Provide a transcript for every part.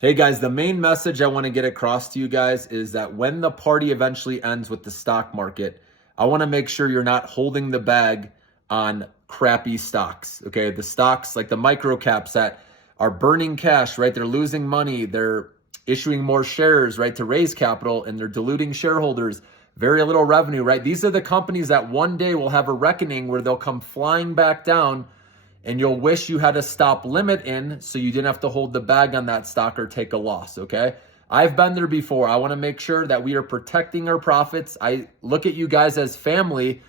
Hey guys, the main message I want to get across to you guys is that when the party eventually ends with the stock market, I want to make sure you're not holding the bag on crappy stocks. Okay, the stocks like the micro caps that are burning cash, right? They're losing money, they're issuing more shares, right, to raise capital, and they're diluting shareholders, very little revenue, right? These are the companies that one day will have a reckoning where they'll come flying back down, and you'll wish you had a stop limit in so you didn't have to hold the bag on that stock or take a loss, okay? I've been there before. I want to make sure that we are protecting our profits. I look at you guys as family,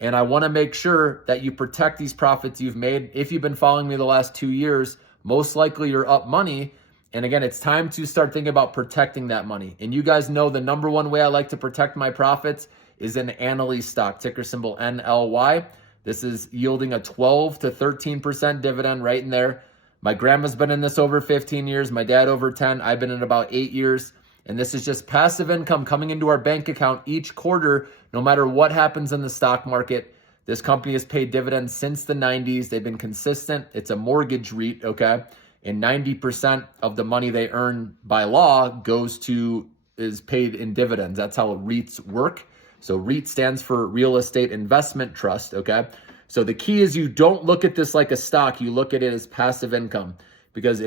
and I want to make sure that you protect these profits you've made. If you've been following me the last 2 years, most likely you're up money. And again, it's time to start thinking about protecting that money. And you guys know the number one way I like to protect my profits is an Annaly stock, ticker symbol NLY. This is yielding a 12 to 13% dividend right in there. My grandma's been in this over 15 years, my dad over 10. I've been in about 8 years. And this is just passive income coming into our bank account each quarter, no matter what happens in the stock market. This company has paid dividends since the 90s. They've been consistent. It's a mortgage REIT, okay? And 90% of the money they earn by law is paid in dividends. That's how REITs work. So REIT stands for Real Estate Investment Trust, okay? So the key is you don't look at this like a stock. You look at it as passive income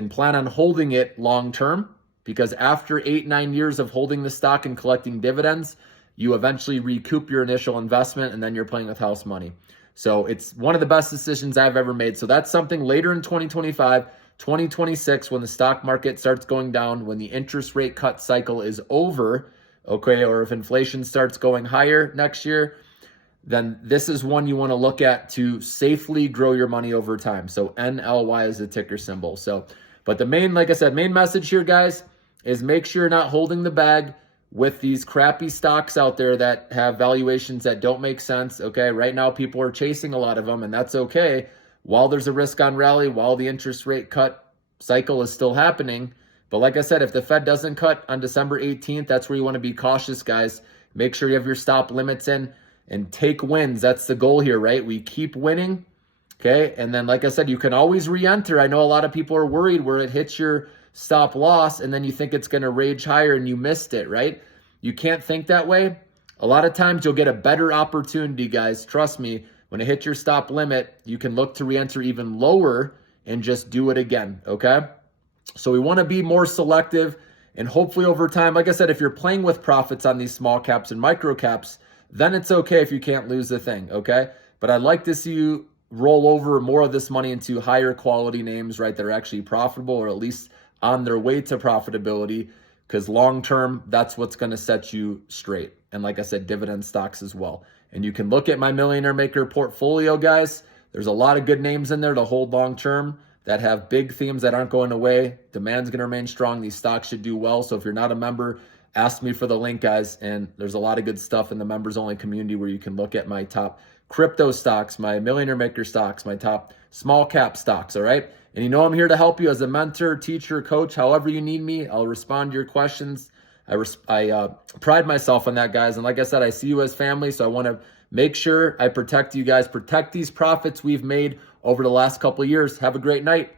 plan on holding it long term, because after 8-9 years of holding the stock and collecting dividends, you eventually recoup your initial investment, and then you're playing with house money. So it's one of the best decisions I've ever made. So that's something later in 2025, 2026, when the stock market starts going down, when the interest rate cut cycle is over, okay, or if inflation starts going higher next year, then this is one you want to look at to safely grow your money over time. So NLY is the ticker symbol. So, but the main, like I said, main message here, guys, is make sure you're not holding the bag with these crappy stocks out there that have valuations that don't make sense. Okay, right now people are chasing a lot of them, and that's okay. While there's a risk on rally, while the interest rate cut cycle is still happening. But like I said, if the Fed doesn't cut on December 18th, that's where you want to be cautious, guys. Make sure you have your stop limits in and take wins. That's the goal here, right? We keep winning, okay? And then, like I said, you can always re-enter. I know a lot of people are worried where it hits your stop loss and then you think it's going to rage higher and you missed it, right? You can't think that way. A lot of times you'll get a better opportunity, guys. Trust me, when it hits your stop limit, you can look to re-enter even lower and just do it again, okay? So we want to be more selective, and hopefully over time, like I said, if you're playing with profits on these small caps and micro caps, then it's okay if you can't lose the thing, okay? But I'd like to see you roll over more of this money into higher quality names, right, that are actually profitable, or at least on their way to profitability, because long term, that's what's going to set you straight. And like I said, dividend stocks as well. And you can look at my Millionaire Maker portfolio, guys. There's a lot of good names in there to hold long term that have big themes that aren't going away. Demand's going to remain strong. These stocks should do well. So if you're not a member, ask me for the link, guys. And there's a lot of good stuff in the members only community where you can look at my top crypto stocks, my Millionaire Maker stocks, my top small cap stocks. All right. And you know, I'm here to help you as a mentor, teacher, coach, however you need me. I'll respond to your questions. I pride myself on that, guys. And like I said, I see you as family. So I want to make sure I protect you guys, protect these profits we've made over the last couple of years. Have a great night.